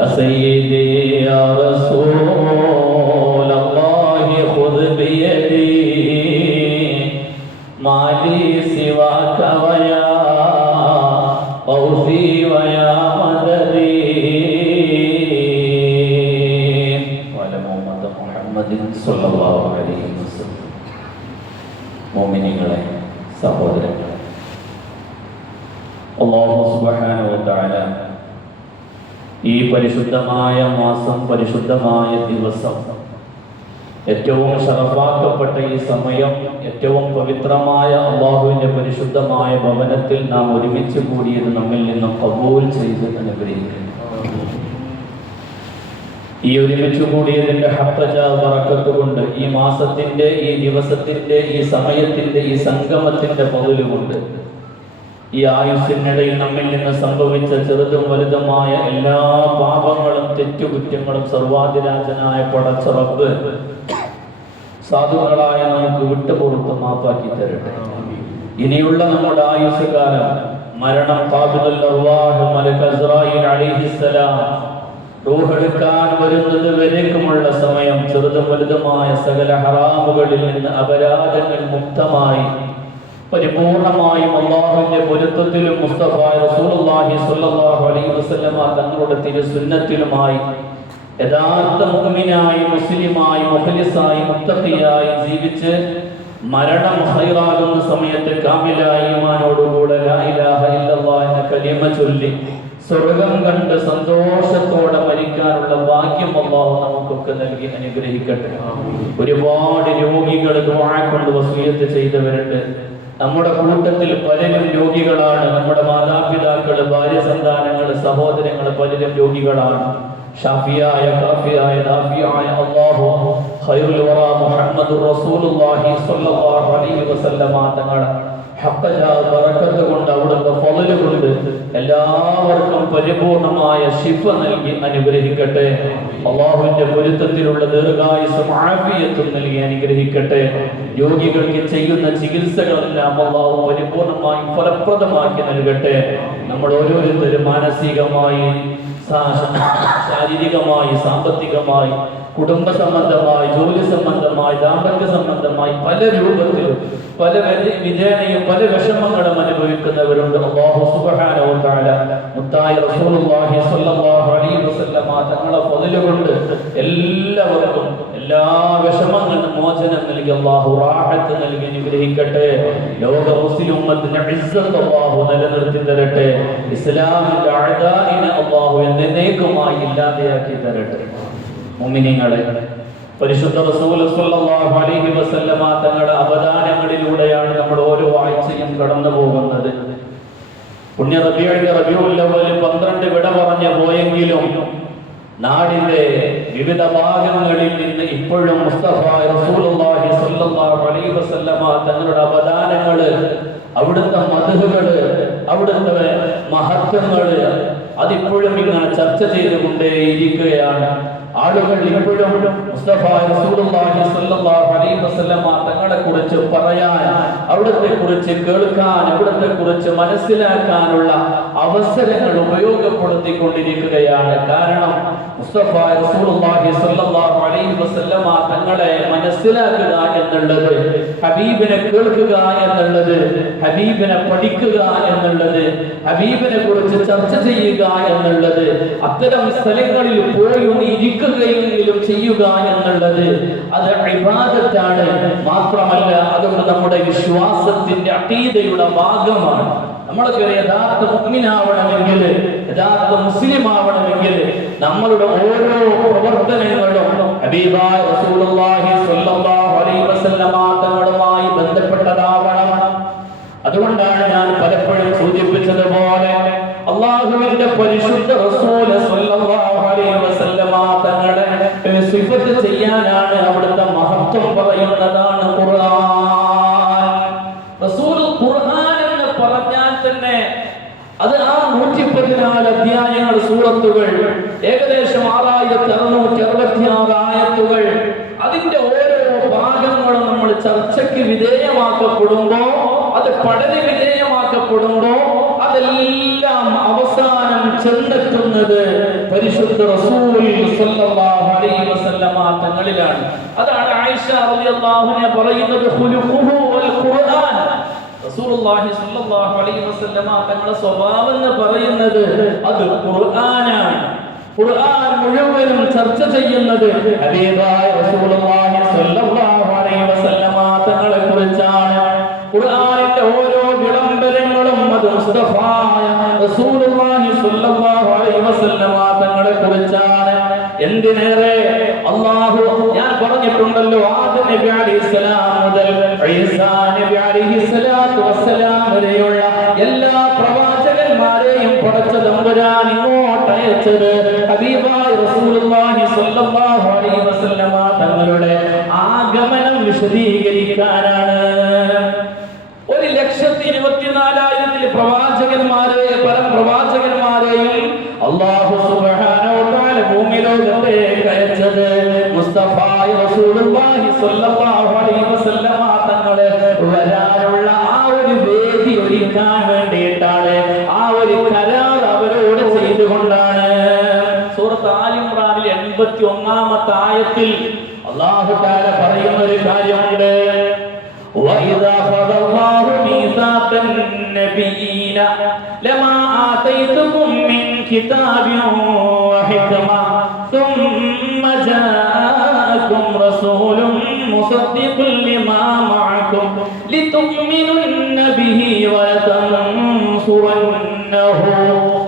يا سيدي يا رسول പരിശുദ്ധമായ മാസം പരിശുദ്ധമായ ദിവസം. ഏറ്റവും ഷറഫാക്കപ്പെട്ട ഈ സമയം ഏറ്റവും പവിത്രമായ അള്ളാഹുവിന്റെ പരിശുദ്ധമായ ഭവനത്തിൽ നാം ഒരുമിച്ച് കൂടിയത് നമ്മിൽ നിന്നും കബൂൽ ചെയ്ത് അനുഗ്രഹിക്കുന്നു. ഈ ഒരുമിച്ച് കൂടിയതിന്റെ ഹത്തജ കൊണ്ട് ഈ മാസത്തിന്റെ ഈ ദിവസത്തിന്റെ ഈ സമയത്തിന്റെ ഈ സംഗമത്തിന്റെ പകുലുകൊണ്ട് ഈ ആയുസ്സിനിടയിൽ നമ്മിൽ നിന്ന് സംഭവിച്ച ചെറുതും വലുതുമായ എല്ലാ പാപങ്ങളും തെറ്റുകുറ്റങ്ങളും സർവാധിരാജനായ പടച്ച റബ്ബ് സാധുക്കളായ നമുക്ക് വിട്ടുപുറത്ത് മാപ്പാക്കി തരട്ടെ. ഇനിയുള്ള നമ്മുടെ ആയുസ് കാലം മരണം റൂഹെടുക്കാൻ വരുന്നത് വരേക്കുമുള്ള സമയം ചെറുതും വലുതുമായ സകല ഹറാമുകളിൽ നിന്ന് അപരാധങ്ങൾ മുക്തമായി പരിപൂർണമായും അള്ളാഹുവിന്റെ പൊരുത്തത്തിലും മുസ്തഫ റസൂലുള്ളാഹി സ്വല്ലല്ലാഹു അലൈഹി വസല്ലമ തങ്ങളുടെ തിരുസുന്നത്തിലുമായി യഥാർത്ഥ മുഅ്മിനായി മുസ്ലിമായി മുഖലിസായി മുത്തഖിയായി ജീവിച്ച് മരണം ഹൈറാകുന്ന സമയത്ത് കാമിലായ ഈമാനോടുകൂടെ ലാ ഇലാഹ ഇല്ലല്ലാഹ് എന്ന കലിമ ചൊല്ലി സ്വർഗം കണ്ട് സന്തോഷത്തോടെ മരിക്കാനുള്ള ഭാഗ്യം അള്ളാഹു നമുക്കൊക്കെ നൽകി അനുഗ്രഹിക്കട്ടെ. ഒരുപാട് രോഗികൾ കൊണ്ട് വസീയത്ത് ചെയ്തവരുണ്ട്. നമ്മുടെ കൂട്ടത്തിൽ പലരും രോഗികളാണ്. നമ്മുടെ മാതാപിതാക്കൾ ഭാര്യ സന്താനങ്ങൾ സഹോദരങ്ങൾ പലരും രോഗികളാണ്. ഷാഫിയായ കാഫിയായ നാഫിയായ അല്ലാഹു ഖൈറുൽ വറ മുഹമ്മദുർ റസൂലുള്ളാഹി സ്വല്ലല്ലാഹു അലൈഹി വസല്ലമ തങ്ങളെ ഹഖജ ബറക്കത്ത് കൊണ്ട് അവിടുത്തെ ഫളൽ കൊണ്ട് എല്ലാവർക്കും പരിപൂർണമായ ശിഫ നൽകി അനുഗ്രഹിക്കട്ടെ. അള്ളാഹുവിന്റെ പൊരുത്തത്തിലുള്ള ദീർഘായുസും ആഫിയത്തും നൽകി അനുഗ്രഹിക്കട്ടെ. രോഗികൾക്ക് ചെയ്യുന്ന ചികിത്സകളെല്ലാം അള്ളാഹു പരിപൂർണമായി ഫലപ്രദമാക്കി നൽകട്ടെ. നമ്മൾ ഓരോരുത്തരും മാനസികമായി ശാരീരികമായി സാമ്പത്തികമായി കുടുംബ സംബന്ധമായി ജോലി സംബന്ധമായി ദാമ്പത്യ സംബന്ധമായി പല രൂപത്തിലും പല വിധേനയും പല വിഷമങ്ങളും അനുഭവിക്കുന്നവരുണ്ട്. തങ്ങളെ ഫضل കൊണ്ട് എല്ലാവർക്കും എല്ലാ വിഷമങ്ങളും മോചനം നൽകി അള്ളാഹു റാഹത്ത് നൽകി അനുഗ്രഹിക്കട്ടെ. ലോക മുസ്ലിം അല്ലാഹു നിലനിർത്തി തരട്ടെ. ഇസ്ലാമിന്റെ അഅദാഇനെ അള്ളാഹു എന്നേക്കുമായി ഇല്ലാതെയാക്കി തരട്ടെ. മുഅ്മിനീങ്ങളെ പരിശുദ്ധ അലൈഹി വസല്ലമ തങ്ങളുടെ അവദാനങ്ങളിലൂടെയാണ് നമ്മൾ ഓരോ ആഴ്ചയും കടന്നു പോകുന്നത്. പുണ്യ റബിയുടെ അവ്വൽ 12 വിട പറഞ്ഞു പോയെങ്കിലും നാടിന്റെ വിവിധ ഭാഗങ്ങളിൽ നിന്ന് ഇപ്പോഴും മുസ്തഫ റസൂലുള്ളാഹി സ്വല്ലല്ലാഹു അലൈഹി വസല്ലമ തങ്ങളുടെ അവദാനങ്ങൾ അവിടുത്തെ മധുകൾ അവിടുത്തെ മഹത്വങ്ങൾ അതിപ്പോഴും ഇങ്ങനെ ചർച്ച ചെയ്തുകൊണ്ടേ ഇരിക്കുകയാണ് ആളുകൾ ഇപ്പോഴും തങ്ങളെ കുറിച്ച് പറയാൻ അവിടത്തെ കുറിച്ച് കേൾക്കാൻ അവിടത്തെ കുറിച്ച് മനസ്സിലാക്കാനുള്ള അവസരങ്ങൾ ഉപയോഗപ്പെടുത്തിക്കൊണ്ടിരിക്കുകയാണ്. കാരണം തങ്ങളെ മനസ്സിലാക്കുക എന്നുള്ളത് ഹബീബിനെ കേൾക്കുക എന്നുള്ളത് ഹബീബിനെ പഠിക്കുക എന്നുള്ളത് ഹബീബിനെ കുറിച്ച് ചർച്ച ചെയ്യുക എന്നുള്ളത്. അത്തരം സ്ഥലങ്ങളിൽ പോയി ഇരിക്കുകയെങ്കിലും ചെയ്യുക എന്നുള്ളത് അത് ഇബാദത്താണ്. മാത്രമല്ല അതൊക്കെ നമ്മുടെ വിശ്വാസത്തിന്റെ അതീതയുടെ ഭാഗമാണ്. നമ്മളൊക്കെ ഒരു യഥാർത്ഥ മുഗ്മിനാവണമെങ്കിൽ യഥാർത്ഥ മുസ്ലിം ആവണമെങ്കിൽ നമ്മളുടെ ഓരോ പ്രവർത്തനങ്ങളും ബന്ധപ്പെട്ടതാവണം. അതുകൊണ്ടാണ് ഞാൻ പലപ്പോഴും സൂചിപ്പിച്ചതുപോലെ അള്ളാഹുവിന്റെ പരിശുദ്ധ റസൂൽ സല്ലല്ലാഹു അലൈഹി വസല്ലമ തങ്ങളെ സിഫത്ത് ചെയ്യാനാണ് അവിടുത്തെ മഹത്വം പറയുന്നതാണ് ഖുർആൻ. റസൂൽ ഖുർആൻ പറഞ്ഞാൽ തന്നെ അത് ആ നൂറ്റി പതിനാല് അധ്യായങ്ങൾ സൂറത്തുകൾ ഏകദേശം ആറായിരത്തി അറുന്നൂറ്റി അറുപത്തി ആറ് ആയത്തുകൾ അതിന്റെ ഓരോ ഭാഗങ്ങളും നമ്മൾ ചർച്ചയ്ക്ക് വിധേയമാക്കപ്പെടുമ്പോ അത് പഠന വിധേയമാക്കപ്പെടുമ്പോ അതെല്ലാം അവസാനം ചെന്നെത്തുന്നത് പരിശുദ്ധ റസൂൽ സ്വല്ലല്ലാഹു അലൈഹി വസല്ലമ തങ്ങളിലാണ്. അതാണ് ആയിഷ റളിയല്ലാഹു അൻഹ പറയുന്നത് ഖുലുഖുഹു ഖുർആൻ. റസൂലുള്ളാഹി സ്വല്ലല്ലാഹു അലൈഹി വസല്ലമ തങ്ങളുടെ സ്വഭാവം എന്ന് പറയുന്നത് അത് ഖുർആനാണ്. ഖുർആൻ മുഴുവനും ചർച്ച ചെയ്യുന്നത് ഹബീബായ റസൂലുള്ളാഹി സ്വല്ലല്ലാഹു അലൈഹി വസല്ലമ തങ്ങളെ കുറിച്ചാണ്. ഖുർആനിന്റെ ഓരോ വിളംബരങ്ങളും അത് മുസ്തഫായ റസൂലുള്ളാഹി സ്വല്ലല്ലാഹു അലൈഹി വസല്ലമ തങ്ങളെ കുറിച്ചാണ്. എന്തിനേറെ? അല്ലാഹു ഞാൻ പറഞ്ഞിട്ടുണ്ടല്ലോ ആദ്യ നബി അലൈഹിസ്സലാം മുതൽ ഈസാ നബി അലൈഹിസ്സലാത്തു വസ്സലാം വരെയുള്ള എല്ലാ പ്രവാചകന്മാരെയും പടച്ച തമ്പുരാൻ ഇങ്ങോട്ട് അയച്ചത് ഹബീബായ റസൂലുള്ളാഹി സ്വല്ലല്ലാഹു അലൈഹി വസല്ലമ തങ്ങളുടെ ആഗമനം വിശദീകരിക്കാനാണ്. ഒരു ലക്ഷത്തി ഇരുപത്തിനാലായിരത്തിൽ പ്രവാചകന്മാരെ പരം പ്രവാചകന്മാരെയും അള്ളാഹു ഒന്നാമത്തായത്തിൽ അയച്ചത് റസൂലുള്ളാഹി അലൈഹി വസല്ലമ തങ്ങളെ വരാനുള്ള ആ ഒരു വേദി ഒരുക്കാൻ ആ ഒരു കരാർ അവരോട് ചെയ്തുകൊണ്ടാണ്. സൂറത്ത് ആയത്തിൽ അള്ളാഹു താര പറയുന്ന ഒരു കാര്യമുണ്ട്. വൈദാ ميثاق النبيين لما آتيتكم من كتاب وحكمة ثم جاءكم رسول مصدق لما معكم لتؤمنن به ولتنصرنه.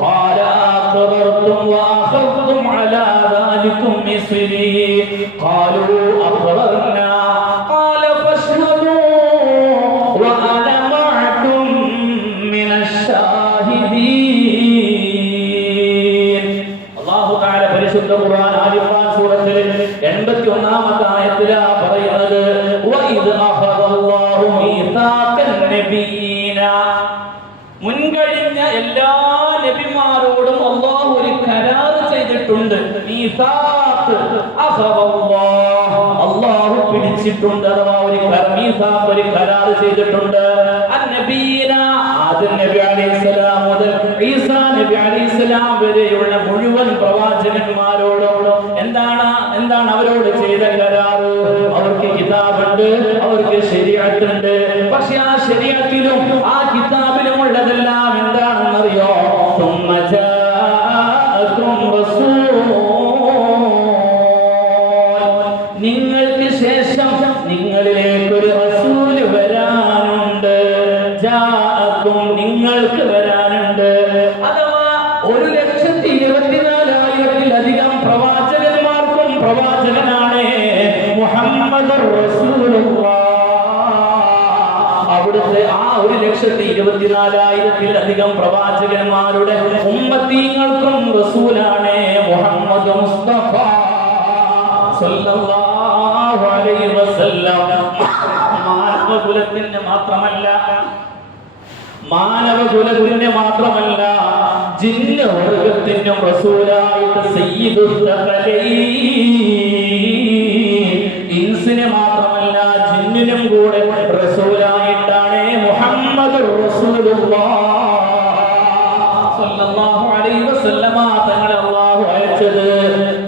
قال أقررتم وأخذتم على ذلكم مصري قالوا പിടിച്ചിട്ടുണ്ട് അഥവാ ഒരു മീസാഖ് ഒരു കരാറ് ചെയ്തിട്ടുണ്ട്. ഇരുപത്തിനാലായിരത്തിലധികം പ്രവാചകന്മാരുടെ ഉമ്മത്തീങ്ങൾക്കും റസൂലാണ് മുഹമ്മദ് മുസ്തഫ അലൈഹി വസല്ലം മാത്രമല്ല മാനവകുലത്തിന് മാത്രമല്ല ജിന്ന വർഗത്തിനും റസൂലായിട്ട്. ഇൻസിന് മാത്രമല്ല ജിന്നിനും കൂടെ റസൂലായിട്ടാണ് മുഹമ്മദ് തങ്ങളെ അള്ളാഹു അയച്ചത്.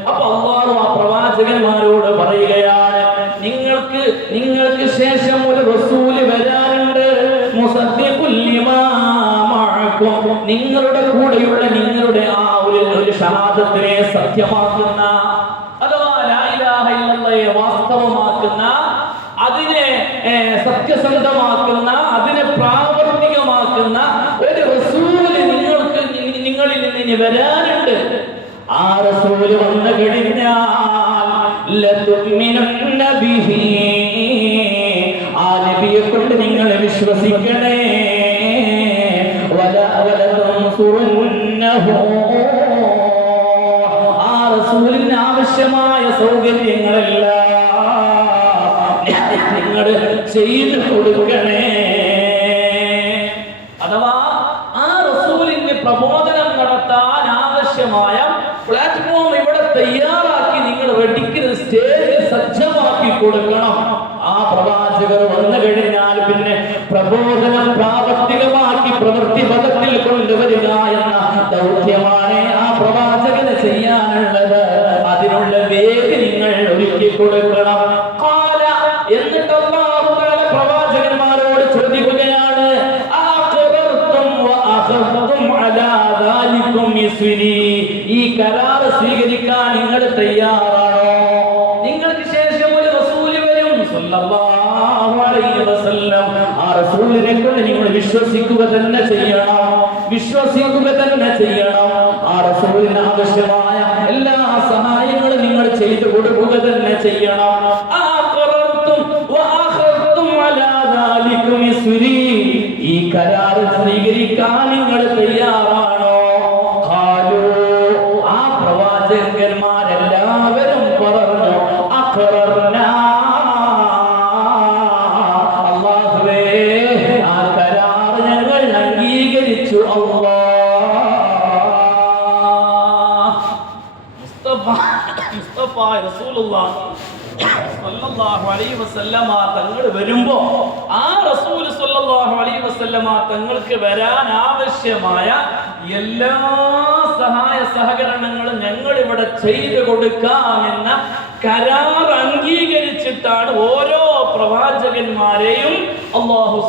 അപ്പൊ അള്ളാഹു ആ പ്രവാചകന്മാരോട് പറയുകയാണ് നിങ്ങൾക്ക് നിങ്ങൾക്ക് ശേഷം ഒരു റസൂൽ വരാനുണ്ട്. നിങ്ങളുടെ കൂടെയുള്ള നിങ്ങളുടെ ആ ഒരു ഷഹാദത്തിനെ സത്യമാക്കുന്ന വിശ്വസിക്കണേ. ആ റസൂലിന് ആവശ്യമായ സൗകര്യങ്ങളെല്ലാം നിങ്ങൾ ചെയ്തു കൊടുക്കണേ. അഥവാ ആ റസൂലിന്റെ പ്രബോധനം നടത്താൻ ആവശ്യമായ പ്ലാറ്റ്ഫോം ഇവിടെ തയ്യാറാക്കി നിങ്ങൾ റെഡിക്ക് സ്റ്റേജ് സജ്ജമാക്കി കൊടുക്കണം. പ്രവാചകർ വന്നു കഴിഞ്ഞാൽ പിന്നെ പ്രബോധനം പ്രാവർത്തികമാക്കി പ്രവൃത്തി പദത്തിൽ കൊണ്ട് കൊണ്ടുവരിക എന്ന ദൗത്യമാണ് ആ പ്രവാചകന് ചെയ്യാനുള്ളത്. അതിനുള്ള വേദി നിങ്ങൾ ഒരുക്കി കൊടുക്കണം. എന്നിട്ട് പ്രവാചകന്മാരോട് ചോദിക്കുകയാണ് ഈ കരാർ സ്വീകരിക്കാൻ നിങ്ങൾ തയ്യാറാണോ ആ റസൂലിനെ നിങ്ങൾ വിശ്വസിക്കുക തന്നെ ചെയ്യണം. വിശ്വസിക്കുക തന്നെ ചെയ്യണം. ആ റസൂലിന് ആവശ്യമായ എല്ലാ സഹായങ്ങളും നിങ്ങൾ ചെയ്തു കൊടുക്കുക തന്നെ ചെയ്യണം. തങ്ങൾക്ക് വരാൻ ആവശ്യമായ എല്ലാ സഹായ സഹകരണങ്ങളും ഞങ്ങൾ ഇവിടെ ചെയ്തു കൊടുക്കാമെന്ന കരാർ അംഗീകരിച്ചിട്ടാണ് ഓരോ പ്രവാചകന്മാരെയും അള്ളാഹു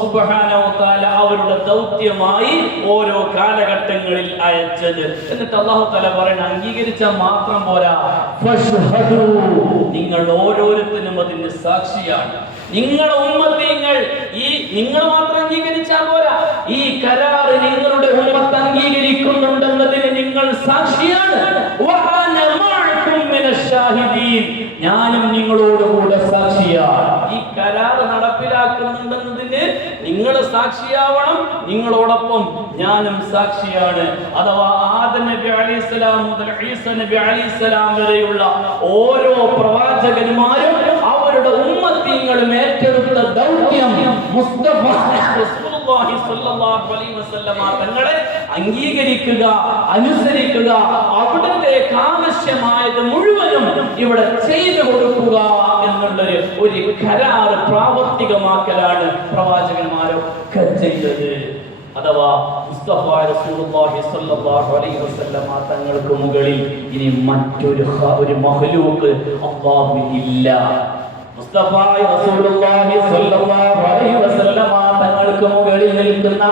താല അവരുടെ ദൗത്യമായി ഓരോ കാലഘട്ടങ്ങളിൽ അയച്ചത്. എന്നിട്ട് അള്ളാഹു താല പറയുന്ന അംഗീകരിച്ചാൽ മാത്രം പോരാ. നിങ്ങൾ ഓരോരുത്തരും അതിന് സാക്ഷിയാണ്. നിങ്ങൾ ഉമ്മത്തീങ്ങൾ ഈ നിങ്ങൾ മാത്രം അംഗീകരിച്ചാൽ അംഗീകരിക്കുന്നുണ്ടെന്നതിന് നിങ്ങൾ സാക്ഷിയാണ്. ഞാനും നിങ്ങളോട് കൂടെ സാക്ഷിയാണ്. ഈ കരാർ നടപ്പിലാക്കുന്നുണ്ടെന്നതിന് നിങ്ങൾ സാക്ഷിയാവണം. നിങ്ങളോടൊപ്പം ഞാനും സാക്ഷിയാണ്. അഥവാ ആദം നബി അലൈഹിസ്സലാം മുതൽ ഈസ നബി അലൈഹിസ്സലാം വരെയുള്ള ഓരോ പ്രവാചകന്മാരും അവരുടെ ഉമ്മത്തിങ്ങളും ഏറ്റെടുത്ത ദൗത്യം മുസ്തഫ തങ്ങളെ അംഗീകരിക്കുക അനുസരിക്കുക അവിടത്തേക്ക് ആവശ്യമായത് മുഴുവനും ഇവിടെ ചെയ്തു കൊടുക്കുക എന്നുള്ളൊരു ഒരു കരാറ് പ്രാവർത്തികമാക്കലാണ് പ്രവാചകന്മാരൊക്കെ ചെയ്തത്. അഥവാ തങ്ങൾക്ക് മുകളിൽ ഇനി മറ്റൊരു ഒരു മഹലൂക്ക് അല്ലാഹുവിനില്ല മുസ്തഫ തങ്ങൾക്ക് മുകളിൽ നിൽക്കുന്ന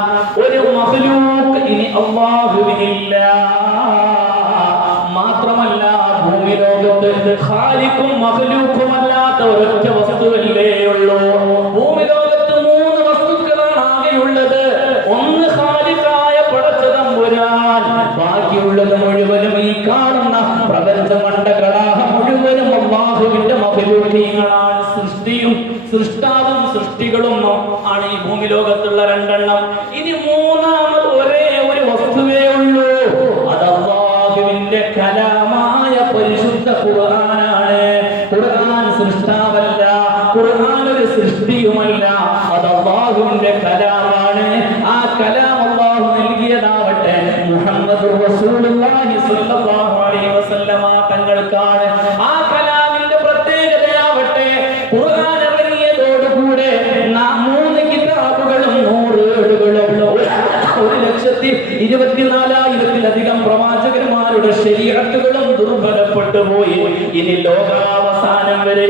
ഒരു മഹലൂക്ക് ഇനി അള്ളാഹുവിനില്ല മാത്രമല്ല ഭൂമി ലോകത്ത് ഖാലിഖും മഖ്ലൂഖുമല്ലാത്ത ഒരൊറ്റ വസ്തുവല്ലേ ഉള്ളൂ. ഭൂമി ലോകത്ത് മൂന്ന് വസ്തുക്കളാണ് ആകെയുള്ളത്. ഒന്ന് ഖാലിഖായ പടച്ചതമ്പുരാൻ. ബാക്കിയുള്ളത് മുഴുവനും ഈ കാണുന്ന പ്രപഞ്ച മണ്ഡകളാഹ സൃഷ്ടാവും സൃഷ്ടികളും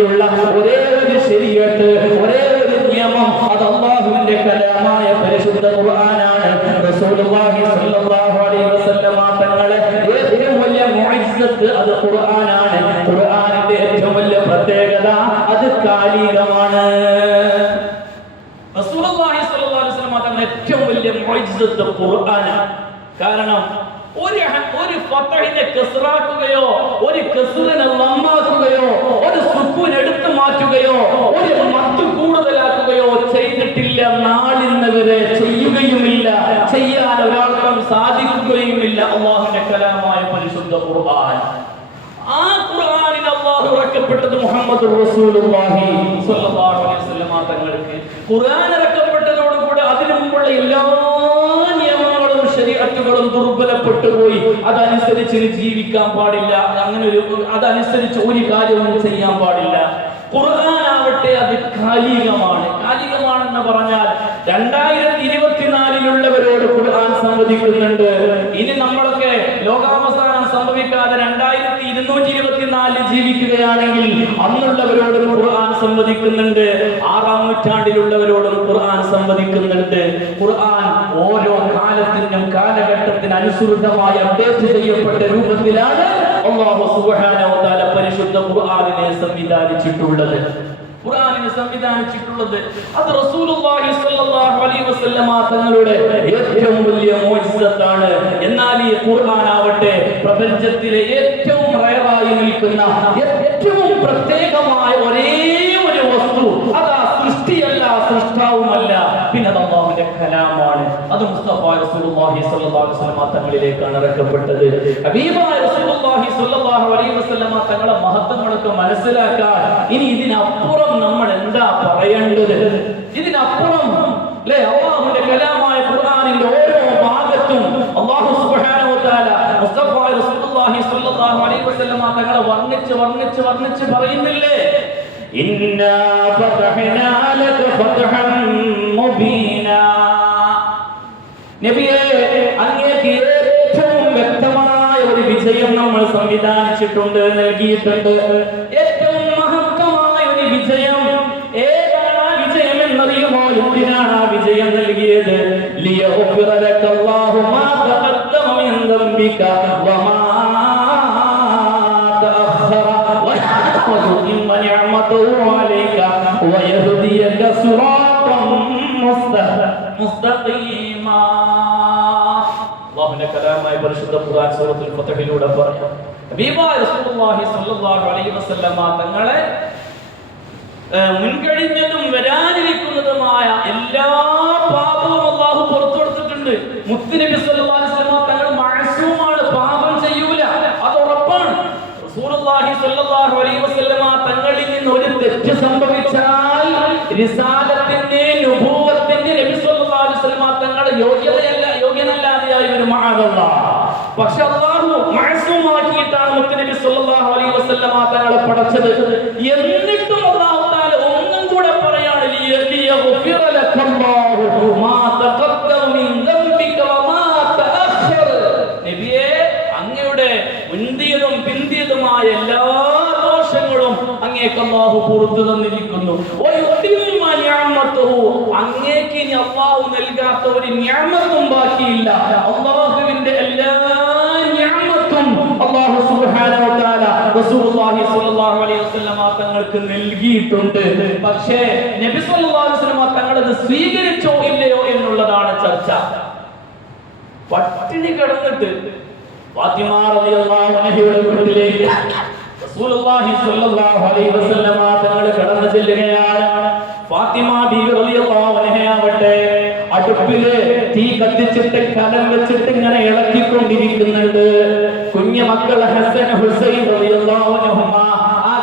വരെയുള്ള ഒരേ ഒരു ശരീരത്ത് ഒരേ ഒരു നിയമം അത് അള്ളാഹുവിന്റെ കലാമായ പരിശുദ്ധ ഖുർആനാണ്. റസൂലുള്ളാഹി സ്വല്ലല്ലാഹു അലൈഹി വസല്ലമ തങ്ങളെ ഏറ്റവും വലിയ മുഅജ്ജത്ത് അത് ഖുർആനാണ്. ഖുർആനിന്റെ ഏറ്റവും വലിയ പ്രത്യേകത അത് കാലികമാണ്. റസൂലുള്ളാഹി സ്വല്ലല്ലാഹു അലൈഹി വസല്ലമ തങ്ങളുടെ ഏറ്റവും വലിയ മുഅ്ജിസത്ത് ഖുർആനാണ്. കാരണം ഫതഹിനെ കസ്റാക്കുകയോ ഒരു കസ്റിനെ നന്നാക്കുകയോ ഒരു സുക്കൂൻ എടുത്തു മാറ്റുകയോ ഒരു മത്ത് കൂടുതലാക്കുകയോ ചെയ്തിട്ടില്ല. നാളിന്ന് വരെ ചെയ്യുകയുമില്ല. ചെയ്യാൻ ഒരാൾക്കും സാധിക്കുകയുമില്ല. അള്ളാഹുന്റെ കലാമായ പരിശുദ്ധ ഖുർആൻ. ആ ഖുർആനിൽ അല്ലാഹു ഇറക്കപ്പെട്ടത് മുഹമ്മദ് റസൂലുള്ളാഹി സ്വല്ലല്ലാഹു അലൈഹി വസല്ലം തങ്ങൾക്ക്. ഖുർആൻ ഇറക്കപ്പെട്ടതോടുകൂടി അതിനു മുമ്പുള്ള എല്ലാ ശരീഅത്തുകളും ദുർബലപ്പെട്ടു പോയി. അതനുസരിച്ച് ജീവിക്കാൻ പാടില്ല. അങ്ങനെ ഒരു അതനുസരിച്ച് ഒരു കാര്യവും ചെയ്യാൻ പാടില്ല. ആവട്ടെ അത് കാലികമാണ്. കാലികമാണെന്ന് പറഞ്ഞാൽ രണ്ടായിരത്തി ഇരുപത്തിനാലിലുള്ളവരോട് ഖുർആൻ സംവദിക്കുന്നുണ്ട്. ഇനി നമ്മളൊക്കെ ലോകാവസാനം സംഭവിക്കാതെ രണ്ടായിരത്തി ഇരുന്നൂറ്റി ഇരുപത്തിനാലിൽ ജീവിക്കുകയാണെങ്കിൽ അന്നുള്ളവരോട് ഖുർആൻ സംവദിക്കുന്നുണ്ട് ആറാം നൂറ്റാണ്ടിലുള്ളവരോടും ഖുർആൻ സംവദിക്കുന്നുണ്ട് ഖുർആൻ ഓരോ കാലത്തിനും കാലഘട്ടത്തിന് അനുസൃതമായി അപ്ഡേറ്റ് ചെയ്യപ്പെട്ട രൂപത്തിലാണ് അള്ളാഹു സുബ്ഹാനഹു വ തആല പരിശുദ്ധ ഖുർആനിനെ സംവിധാനിച്ചിട്ടുള്ളത്. ഖുർആനിനെ സംവിധാനിച്ചിട്ടുള്ളത്. അത് റസൂലുള്ളാഹി സ്വല്ലല്ലാഹു അലൈഹി വസല്ലമ തങ്ങളുടെ ഏറ്റവും വലിയ മുഅ്ജിസത്താണ് എന്നാൽ ഈ ഖുർആൻ ആവട്ടെ പ്രപഞ്ചത്തിലെ ഏറ്റവും റയറായി നിൽക്കുന്ന ഏറ്റവും പ്രത്യേകമായ ഒരേ അതാ സൃഷ്ടിയല്ല സൃഷ്ടാവുമല്ല. പിന്നെ അള്ളാഹുവിന്റെ കലാമാണ്. അത് മുസ്തഫ റസൂലുള്ളാഹി സ്വല്ലല്ലാഹു അലൈഹി വസല്ലമ തങ്ങളിലേക്കാണ് ഇറക്കപ്പെട്ടത്. ഹബീബായ റസൂലുള്ളാഹി സ്വല്ലല്ലാഹു അലൈഹി വസല്ലമ തങ്ങളെ മഹത്വങ്ങളൊക്കെ മനസ്സിലാക്കാൻ ഇനി ഇതിനപ്പുറം നമ്മൾ എന്താ പറയേണ്ടത്? ഇതിനപ്പുറം അല്ലേ അള്ളാഹുവിന്റെ കലാമായ ഖുർആനിന്റെ ഓരോ ഭാഗത്തും അള്ളാഹു സുബ്ഹാനഹു വ തആല മുസ്തഫ റസൂലുള്ളാഹി സ്വല്ലല്ലാഹു അലൈഹി വസല്ലമ തങ്ങളെ വർണിച്ച് വർണിച്ച് വർണിച്ച് പറയുന്നില്ലേ? إنا فتحنا لك فتحا مبينا നബിയെ അങ്ങേക്ക് ഏറ്റവും വ്യക്തമായ ഒരു വിജയം നമ്മൾ സംവിധാനിച്ചിട്ടുണ്ട് നൽകിയിട്ടുണ്ട് ഏറ്റവും മഹത്വമായ ഒരു വിജയം ഏതാണ് ആ വിജയം എന്നറിയുമോ എന്തിനാണ് ആ വിജയം നൽകിയത് ലിയഗ്ഫിറ ലക അല്ലാഹു മാ തഖദ്ദമ മിൻ ദംബിക വമാ ويهديك صراطا مستقيما അള്ളാഹുവിന്റെ കലാമായ പരിശുദ്ധ ഖുർആൻ സൂറത്തുൽ ഫതഹിലൂടെ പറഞ്ഞു ഹബീബായ റസൂലുള്ളാഹി സ്വല്ലല്ലാഹു അലൈഹി വസല്ലമ തങ്ങളെ ഏഹ്, മുൻകഴിഞ്ഞതും വരാനിരിക്കുന്നതുമായ എല്ലാ പാപവും അള്ളാഹു പുറത്തു കൊടുത്തിട്ടുണ്ട് മുത്തുനബി സല്ലല്ലാഹു അലൈഹി റിസാലത്തിന്റെ നുബൂവത്തിന്റെ നബി സല്ലല്ലാഹു അലൈഹി വസല്ലം തങ്ങൾ യോഗ്യതയല്ല യോഗ്യനല്ലാതെയായി ഒരു മഅദല്ലാഹ് പക്ഷെ അള്ളാഹു മഅസൂമാക്കിയിട്ടാണ് മുത്തുനബി സല്ലല്ലാഹു അലൈഹി വസല്ലമ തങ്ങളെ പടച്ചത്. എന്നിട്ടും അള്ളാഹു തആല ഒന്നും കൂടെ പറയാണ് ലിയഗ്ഫിറ ലക്കല്ലാഹു മാ തഖദ്ദമ മിൻ ദംബിക വമാ തഅഖർ. നബിയേ അങ്ങയുടെ മുന്തിയതും പിന്തിയതുമായ എല്ലാ അങ്ങേക്ക് അള്ളാഹു പുറത്തു തന്നിരിക്കുന്നു. അങ്ങേക്ക് ഇനി അള്ളാഹു നൽകാത്ത ഒരു ഞാമത്തും ബാക്കിയില്ല. അള്ളാഹുവിന്റെ എല്ലാ ഞാമത്തും അള്ളാഹു സുബ്ഹാനഹു വ തആല റസൂലുള്ളാഹി സ്വല്ലല്ലാഹു അലൈഹി വസല്ലമ തങ്ങൾക്ക് നൽകിയിട്ടുണ്ട്. പക്ഷേ നബി സല്ലല്ലാഹു അലൈഹി വസല്ലമ തങ്ങൾ സ്വീകരിച്ചോ ഇല്ലയോ എന്നുള്ളതാണ് ചർച്ച. പട്ടിണി കിടന്നിട്ട് ഫാത്തിമ റളിയല്ലാഹു അൻഹയുടെ വീട്ടിലേക്ക് സ്വല്ലല്ലാഹു അലൈഹി ഫാത്തിമ റളിയല്ലാഹു തീ കത്തിച്ചിട്ട് വെച്ചിട്ട് ഹസൻ ഹുസൈൻ റളിയല്ലാഹു ആ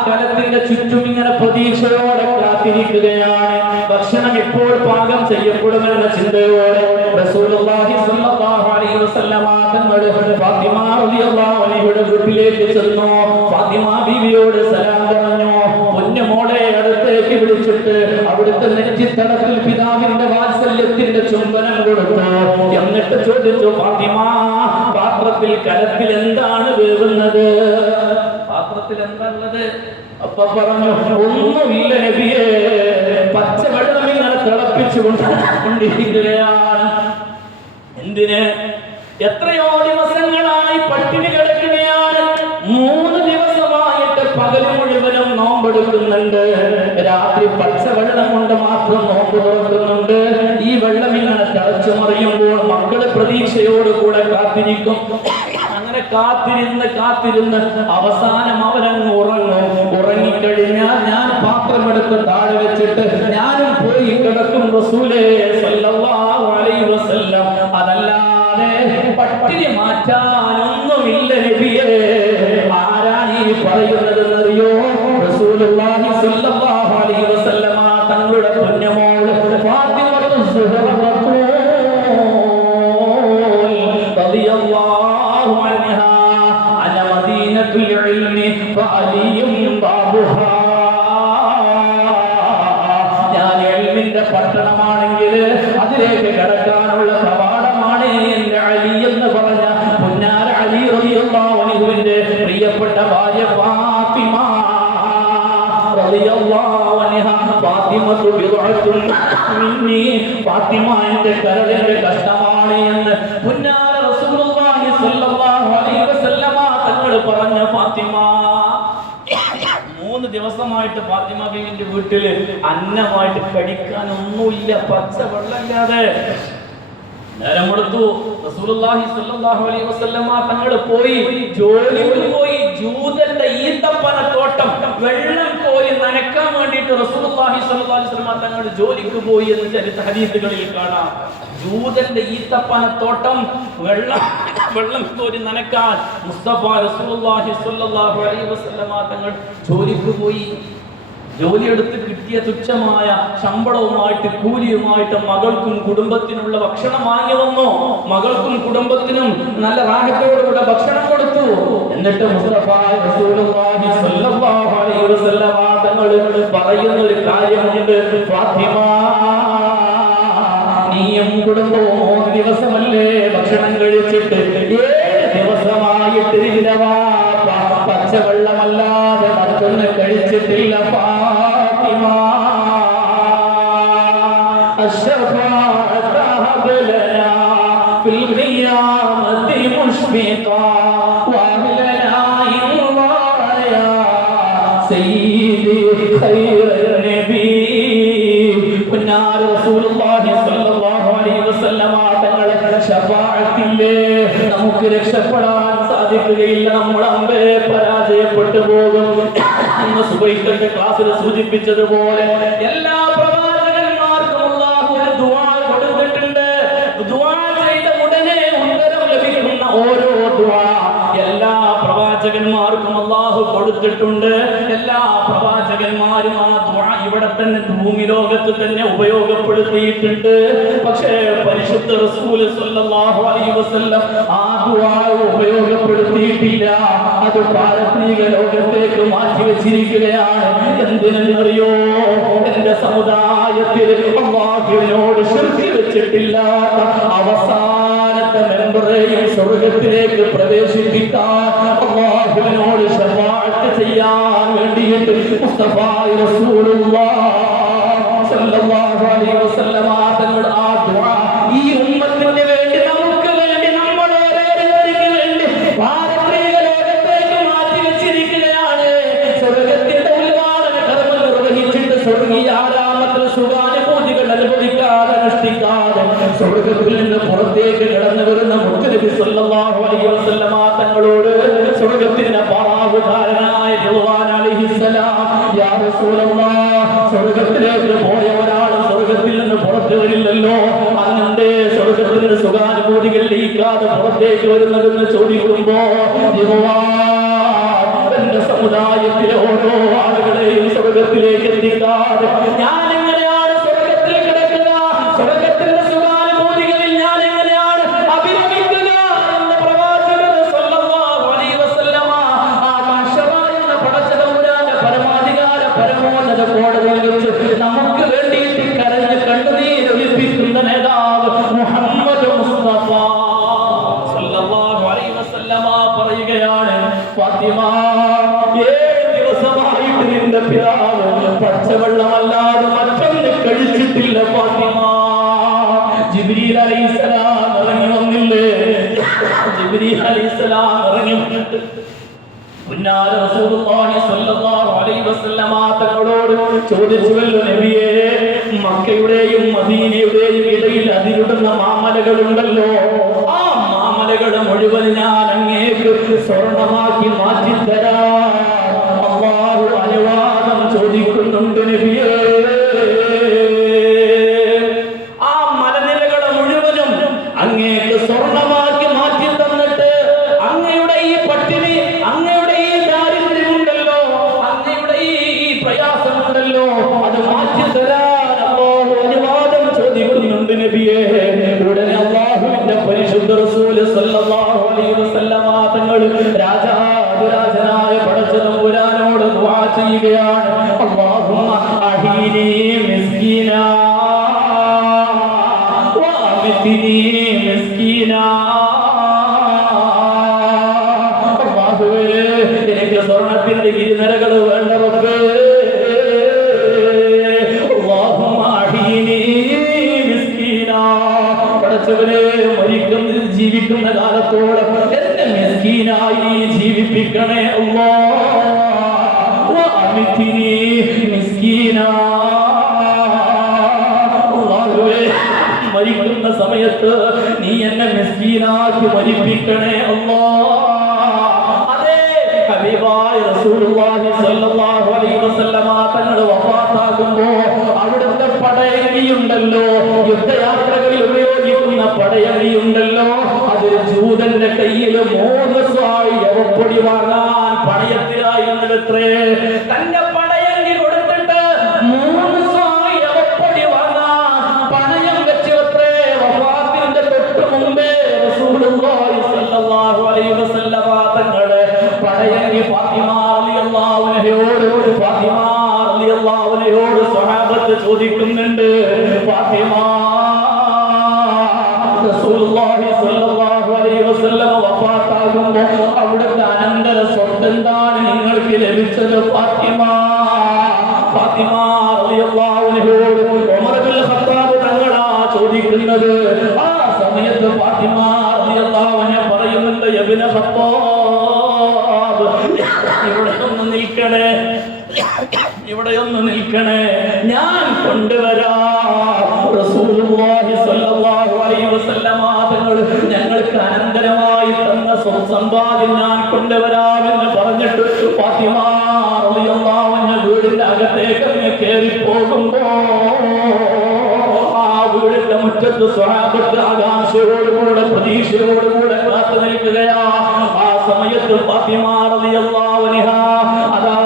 ചുറ്റും ഇങ്ങനെ പ്രതീക്ഷയോടെ കാത്തിരിക്കുകയാണ്. ഭക്ഷണം എപ്പോൾ പാകം ചെയ്യപ്പെടുമെന്ന ചിന്തയോടെ റസൂലുള്ളാഹി സ്വല്ലല്ലാഹു അലൈഹി വസല്ലമ തങ്ങൾ ഫാത്തിമ റളിയല്ലാഹു അൻഹയുടെ വീട്ടിലേക്ക് ചെന്നു. ഫാത്തിമ ബീവിയോട് സലാം പറഞ്ഞു. പൊന്നു മോളെ അടുത്തേക്ക് വിളിച്ചിട്ട് അവിടുത്തെ നെറ്റിത്തടത്തിൽ പിതാവിന്റെ വാത്സല്യത്തിന്റെ ചുംബനം കൊടുത്തു. എന്നിട്ട് ചോദിച്ചു ഫാത്തിമ പാത്രത്തിൽ കലത്തിൽ എന്താണ് വേവുന്നത്? പാത്രത്തിൽ എന്താ ഉള്ളത് അപ്പൊ പറഞ്ഞു ഒന്നുമില്ല നബിയെ പച്ചവെള്ളം ഇങ്ങനെ തിളപ്പിച്ചു കൊണ്ടിരിക്കുകയാണ്. എന്തിന്? എത്രയോ ദിവസങ്ങളായി പട്ടിണി കിടക്കുകയാണ്. മൂന്ന് ദിവസമായിട്ട് പകൽ മുഴുവനും നോമ്പെടുക്കുന്നുണ്ട്. രാത്രി പച്ചവെള്ളം കൊണ്ട് മാത്രം നോമ്പ് തുറക്കുന്നുണ്ട്. ഈ വെള്ളം ഇങ്ങനെ തിളച്ചു മറിയുമ്പോൾ മക്കൾ പ്രതീക്ഷയോട് കൂടെ കാത്തിരിക്കും. അങ്ങനെ കാത്തിരുന്ന് കാത്തിരുന്ന് അവസാനം അവരങ്ങ് ഉറങ്ങും. ഉറങ്ങിക്കഴിഞ്ഞാൽ ഞാൻ പാത്രമെടുത്ത് താഴെ വെച്ചിട്ട് ഞാനും പോയി കിടക്കും റസൂലേ സല്ലല്ലാഹു അലൈഹി വസല്ലം. അതല്ലാതെ പട്ടിണി മാറ്റാനൊന്നുമില്ല ആരാണ് ഈ പറയുന്നതെന്നറിയോ? റസൂലുള്ളാഹി സല്ലല്ലാഹു മിന്നി ഫാത്തിമ എന്റെ കരളിന്റെ കഷ്ടമാണ് എന്ന് പുന്നാര റസൂലുള്ളാഹി സ്വല്ലല്ലാഹു അലൈഹി വസല്ലമ തങ്ങൾ പറഞ്ഞ ഫാത്തിമ. മൂന്ന് ദിവസമായിട്ട് ഫാത്തിമ ബീവിന്റെ വീട്ടിൽ അന്നമായിട്ട് കഴിക്കാൻ ഒന്നുമില്ല പച്ച വെള്ളമില്ലാതെ നേരം കൊടുത്തു റസൂലുള്ളാഹി സ്വല്ലല്ലാഹു അലൈഹി വസല്ലമ തങ്ങൾ പോയി. ജോലിക്ക് പോയി. ജൂതന്റെ ഈത്തപ്പന തോട്ടം വെള്ളം നനക്കാൻ വേണ്ടിയിട്ട് റസൂലുള്ളാഹി സ്വല്ലല്ലാഹി അലൈഹി വസല്ലം തങ്ങൾ ജോലിക്ക് പോയി എന്ന് ചരിത്ര ഹദീസുകളിൽ കാണാം. ജൂതന്റെ ഈത്തപ്പന തോട്ടം വെള്ളം വെള്ളം കോരി നനക്കാൻ മുസ്തഫ റസൂലുള്ളാഹി സ്വല്ലല്ലാഹു അലൈഹി വസല്ലം തങ്ങൾ ജോലിക്ക് പോയി. ജോലി ജോലിയെടുത്ത് കിട്ടിയ തുച്ഛമായ ശമ്പളവുമായിട്ട് കൂലിയുമായിട്ട് മകൾക്കും കുടുംബത്തിനുള്ള ഭക്ഷണം വാങ്ങി വന്നു. മകൾക്കും കുടുംബത്തിനും നല്ല റാഹത്തോടുകൂടെ ഭക്ഷണം കൊടുത്തു. എന്നിട്ട് മുസ്തഫ റസൂലുള്ളാഹി സ്വല്ലല്ലാഹു അലൈഹി തങ്ങൾ പറയുന്ന ഒരു കാര്യമുണ്ട്. ഫാത്തിമ നീയും കുടുംബവും മൂന്ന് ദിവസമല്ലേ ഭക്ഷണം കഴിച്ചിട്ട്? ഏഴ് ദിവസമായിട്ട് നിന്റെ വാപ്പ പച്ചവെള്ളമല്ലാതെ മറ്റൊന്ന് കഴിച്ചിട്ടില്ല സാധിക്കുകയില്ല നമ്മൾ അമ്പേ പരാജയപ്പെട്ടു പോകും. ഇന്ന് സുബൈത്തിന്റെ ക്ലാസ്സിൽ സൂചിപ്പിച്ചതുപോലെ എല്ലാ തന്നെ ഉപയോഗപ്പെടുത്തിയിട്ടുണ്ട്. പക്ഷേ പരിശുദ്ധ റസൂൽ സല്ലല്ലാഹു അലൈഹി വസല്ലം ആ ദുആ ഉപയോഗപ്പെടുത്തിയിട്ടില്ല. അത് പാരത്രിക ലോകത്തേക്ക് മാറ്റി വെച്ചിരിക്കുകയാണ്. എന്തിനെന്നറിയോ? എന്റെ സമുദായത്തിൽ അള്ളാഹുവിനോട് ശുദ്ധി വെച്ചിട്ടില്ലാത്ത അവസാനത്തെ മെമ്പറേയും സ്വർഗത്തിലേക്ക് പ്രവേശിപ്പിക്കാൻ അള്ളാഹുവിനോട് ശഫാഅത്ത് ചെയ്യാൻ വേണ്ടിയിട്ട് മുസ്തഫ റസൂലുള്ളാഹ് സല്ലല്ലാഹു അലൈഹി വസല്ലമ തങ്ങളുടെ ആ നിന്ന് അങ്ങന്റെ സ്വർഗത്തിൽ സുഖാനുഭൂതികൾ ലയിക്കാതെ പുറത്തേക്ക് വരുന്നതെന്ന് ചോദിക്കുമ്പോ എന്റെ സമുദായത്തിലെ ഓരോ ചോദിച്ചുവല്ലോ നബിയെ മക്കയുടെയും മദീനയുടെയും ഇടയിൽ അതിരുടുന്ന മാമലകളുണ്ടല്ലോ. ആ മാമലകൾ മുഴുവൻ ഞാൻ അങ്ങേക്ക് സ്വർണമാക്കി മാറ്റിത്തരാ അനുവാദം ചോദിക്കുന്നുണ്ട് നബിയേ. മരിക്കുന്ന സമയത്ത് നീ എന്നെ മെസ്കീനാക്കി മരിപ്പിക്കണേ അമ്മോ അതേ ഹബീബായ റസൂലുള്ളാഹി സ്വല്ലല്ലാഹു അലൈഹി വസല്ലമ തങ്ങൾ വഫാത്താകുമ്പോ അവിടുത്തെ പടയണിയുണ്ടല്ലോ. യുദ്ധയാത്രകളിൽ ഉപയോഗിക്കുന്ന പടയണിയുണ്ടല്ലോ. അത് ജൂതന്റെ കയ്യിൽ മൂന്ന് സ്വായി എവപ്പൊടി വാങ്ങാൻ പണയത്തിലായിരുന്നത്രേ തന്റെ ചോദിക്കുന്നുണ്ട്. അവിടുത്തെ അനന്തര നിങ്ങൾക്ക് ഫാത്തിമ ഫാത്തിമ തങ്ങളാ ആ സമയത്ത് ഫാത്തിമ ഇവിടെ ഒന്ന് നിൽക്കണേ. ഇവിടെ ഒന്ന് നിൽക്കണേ. ഞങ്ങൾക്ക് അനന്തരമായി തന്ന സമ്പാദ്യം ഞാൻ കൊണ്ടുവരാമെന്ന് പറഞ്ഞിട്ട് അൻഹ വീടിന്റെ അകത്തേക്ക് കയറി പോകുമ്പോ ആ വീടിന്റെ മുറ്റത്ത് സ്വഹാബത്ത് ആകാശയോടുകൂടെ പ്രതീക്ഷയോടുകൂടെ കാത്തു നിൽക്കുകയാ. ആ സമയത്ത് അൻഹ അതാ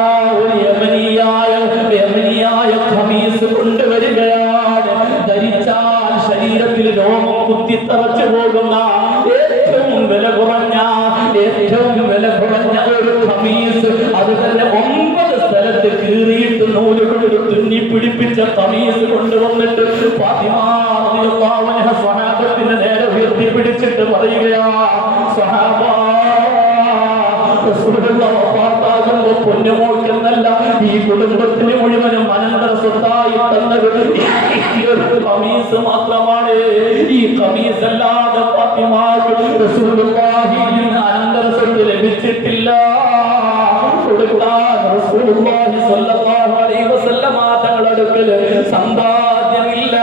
കൊണ്ടുവരികയാണ്. ധരിച്ചാൽ ശരീരത്തിൽ രോമം കുത്തിത്തറച്ചു പോകുന്ന ഏറ്റവും വില കുറഞ്ഞ ഏറ്റവും വില കുറഞ്ഞ ഒരു ഖമീസ് അത് തന്നെ ഒമ്പത് സ്ഥലത്ത് കീറിയിട്ട് നൂലുകളിൽ തുന്നി പിടിപ്പിച്ച ഖമീസ് കൊണ്ടുവന്നിട്ട് റളിയല്ലാഹു സ്വഹാബത്തിന്റെ നേരെ ഉയർത്തി പിടിച്ചിട്ട് പറയുകയാ സ്വഹാബ പൊന്നുമോൾക്കെന്നല്ല ഈ കുടുംബത്തിന് മുഴുവനും അനന്തര സ്വത്തായി തന്നത്. കമീസ് മാത്രമാണ്. ഈ കമീസ് അല്ലാതെ അനന്തര സ്വത്ത് ലഭിച്ചിട്ടില്ല. കൊടുക്കാൻ തങ്ങളുടെ അടുക്കൽ സമ്പാദ്യമില്ല.